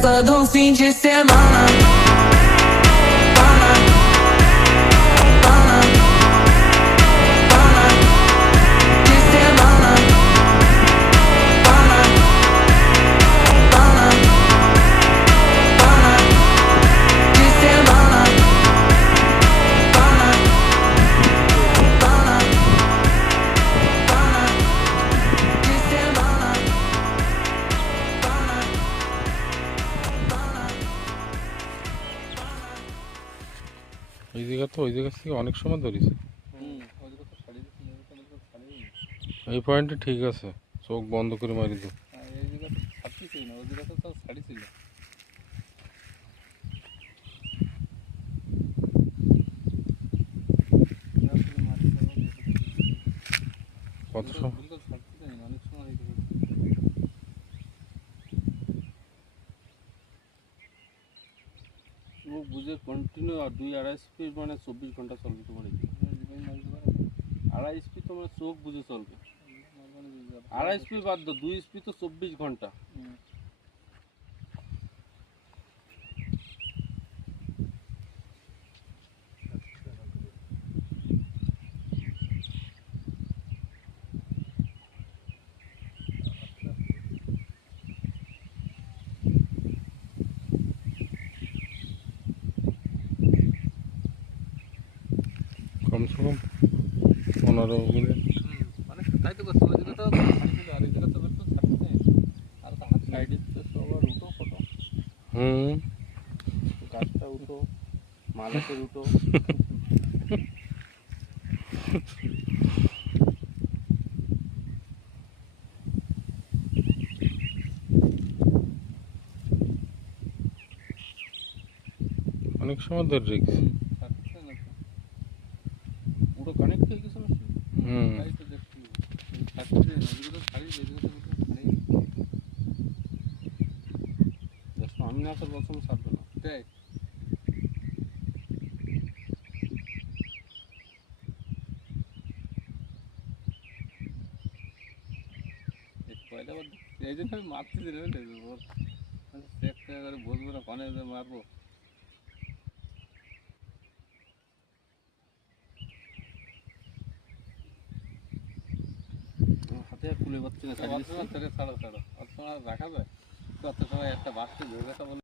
festa do fim de semana. এই জায়গা তো ওই জায়গা থেকে অনেক সময় ধরেছে। এই পয়েন্টে ঠিক আছে, চোখ বন্ধ করে মারি দে। এই জায়গা তো ছাড়তেছিল না, ওই জায়গাটা তো ছাড়িছিল। কত সময় অনেক সময় ও বুঝে কন্টিনিউ আর 2-2.5 স্পিড মানে 24 ঘন্টা চলবে তোমার। 2.5 স্পিড তোমার চোখ বুঝে চলবে। 2.5 স্পিড বাদ দাও, 2 স্পিড তো 24 ঘন্টা। কমসে কম 15 মিনিট। মানে তাই তো করতে হবে, যেটা তো ছাড়ছিল আর এই জায়গা তো বের তো ছাড়ছে। আর তো হাত সাইডে তো সবার উঠো ফটো, গাছটা উঠো, মালাতে উঠো। অনেক সময় ধরে রেখেছি। পুরো কানেক্ট হয়ে গেছে না। তাই তো দেখছি ছাড়ছে না, এদিকে তো ছাড়ি, এদিকে তো ছাড়ি। দেখো আমি না আসার বলছিলাম ছাড়বে না। দেখ কয়টা বার এই জন্য আমি মারছি রে, ওর চেক করে বসবো না, কনে মারবো। হাতে আর খুলে পাচ্ছি না, ছাড়ো ছাড়ো, অত সময় রাখা যায়? অত সময় একটা বাসকে ধরে রাখা বলে